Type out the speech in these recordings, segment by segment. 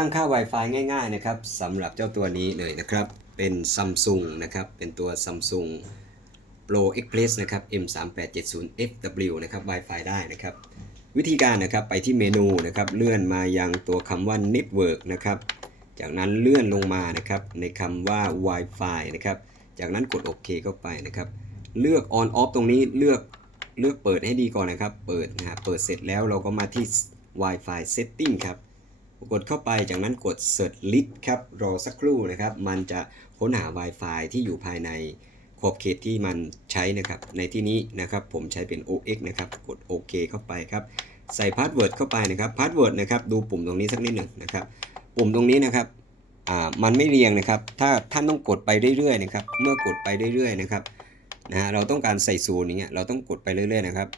ตั้งค่า Wi-Fi ง่ายๆนะครับสำหรับเจ้าตัวนี้เลยนะครับ เป็น Samsung นะครับ เป็นตัว Samsung Pro Express นะครับ M3870FW นะครับ Wi-Fi ได้นะครับ วิธีการนะครับไปที่เมนูนะครับเลื่อนมายังตัวคำว่า Network นะครับจากนั้นเลื่อนลงมานะครับในคำว่า Wi-Fi นะครับจากนั้นกดโอเคเข้าไปนะครับเลือก on off ตรงนี้เลือกเลือกเปิดให้ดีก่อนนะครับ เปิดนะฮะเปิดเสร็จแล้วเราก็มาที่ Wi-Fi setting ครับ กดเข้าไปจากนั้นกด search list ครับรอสักครู่นะครับ มันจะค้นหา Wi-Fi ที่อยู่ภายในขอบเขตที่มันใช้นะครับในที่นี้นะครับผมใช้เป็น OX นะครับกดโอเคเข้าไปครับใส่พาสเวิร์ดเข้าไปนะครับพาสเวิร์ดนะครับดูปุ่มตรงนี้สักนิดหนึ่งนะครับปุ่มตรงนี้นะครับอ่ามันไม่เรียงนะครับถ้าท่านต้องกดไปเรื่อยๆนะครับเมื่อกดไปเรื่อยๆนะครับนะฮะเราต้องการใส่ศูนย์อย่างเงี้ยเราต้องกดไปเรื่อยๆนะครับ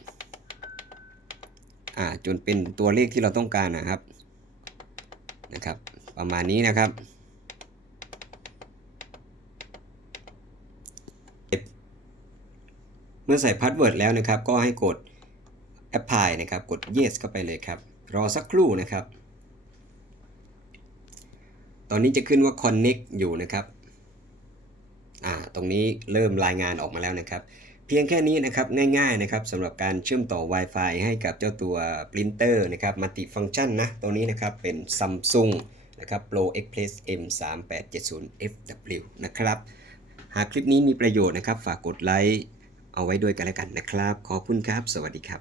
อ่าจนเป็นตัวเลขที่เราต้องการนะครับ นะครับ ประมาณนี้นะครับเมื่อใส่พาสเวิร์ดแล้วนะครับ ก็ให้กด apply นะครับ กด yes เข้าไปเลยครับ รอสักครู่นะครับ ตอนนี้จะขึ้นว่า connect อยู่นะครับ อ่า ตรงนี้เริ่มรายงานออกมาแล้วนะครับ พียงแค่นี้นะครับง่ายๆนะครับสำหรับการเชื่อมต่อ Wi-Fi ให้กับเจ้าตัวปรินเตอร์นะครับมัลติฟังก์ชันนะตัวนี้นะครับเป็น Samsung นะครับ Pro Express M3870FW นะครับหากคลิปนี้มีประโยชน์นะครับ ฝากกดไลค์เอาไว้ด้วยกันแล้วกันนะครับ ขอบคุณครับ สวัสดีครับ